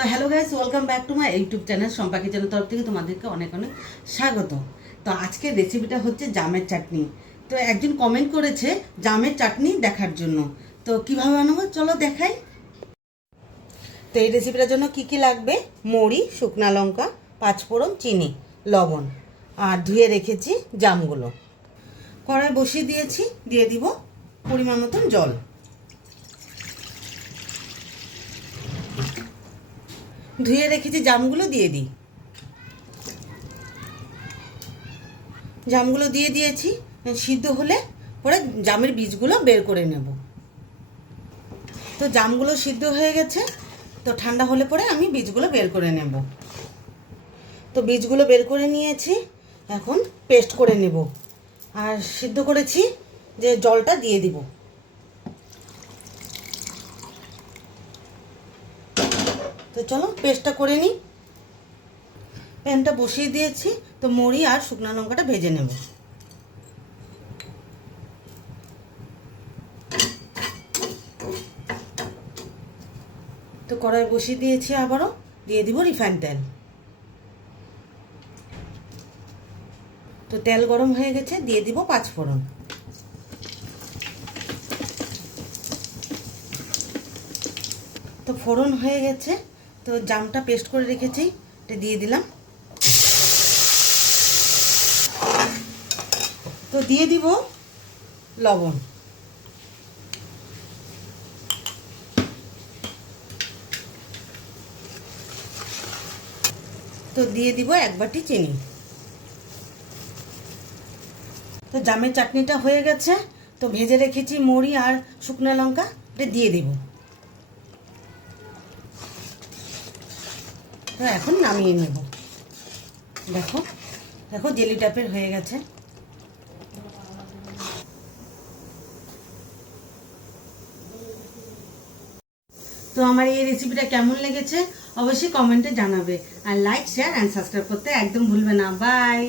তো hello guys, welcome back to my YouTube channel সম্পাকি channel তরফ থেকে তোমাদেরকে অনেক অনেক স্বাগত। তো আজকের রেসিপিটা হচ্ছে জামের চাটনি। তো একজন কমেন্ট করেছে জামের চাটনি দেখার জন্য। তো কিভাবে বানাবো চলো দেখাই। তো এই রেসিপিটার জন্য কি কি লাগবে: মুড়ি, শুকনা লঙ্কা, পাঁচফোড়ন, চিনি, লবণ আর ধুয়ে রেখেছি জামগুলো। কড়াই বসিয়ে দিয়েছি, দিয়ে দিব পরিমাণ মতন জল। ধুয়ে রেখেছি জামগুলো দিয়ে দিই। জামগুলো দিয়ে দিয়েছি, সিদ্ধ হলে পরে জামের বীজগুলো বের করে নেব। তো জামগুলো সিদ্ধ হয়ে গেছে, তো ঠান্ডা হলে পরে আমি বীজগুলো বের করে নেব। তো বীজগুলো বের করে নিয়েছি, এখন পেস্ট করে নেব। আর সিদ্ধ করেছি যে জলটা দিয়ে দিব। তো চলো পেস্টটা করে নিই। প্যানটা বসিয়ে দিয়েছি, তো মুড়ি আর শুকনো লঙ্কাটা ভেজে নেব। তো কড়াই বসিয়ে দিয়েছি, আবারও দিয়ে দিব রিফাইন তেল। তো তেল গরম হয়ে গেছে, দিয়ে দিব পাঁচফোড়ন। তো ফোড়ন হয়ে গেছে, তো জামটা পেস্ট করে রেখেছি এটা দিয়ে দিলাম। তো দিয়ে দিব লবণ। তো দিয়ে দিব এক বাটি চিনি। তো জামের চাটনিটা হয়ে গেছে, তো ভেজে রেখেছি মুড়ি আর শুকনো লঙ্কা এটা দিয়ে দিব। তো এখন নামিয়ে নেব। দেখো দেখো জেলি টাইপের হয়ে গেছে। তো আমার এই রেসিপিটা কেমন লেগেছে অবশ্যই কমেন্টে জানাবে, আর লাইক, শেয়ার অ্যান্ড সাবস্ক্রাইব করতে একদম ভুলবে না। বাই।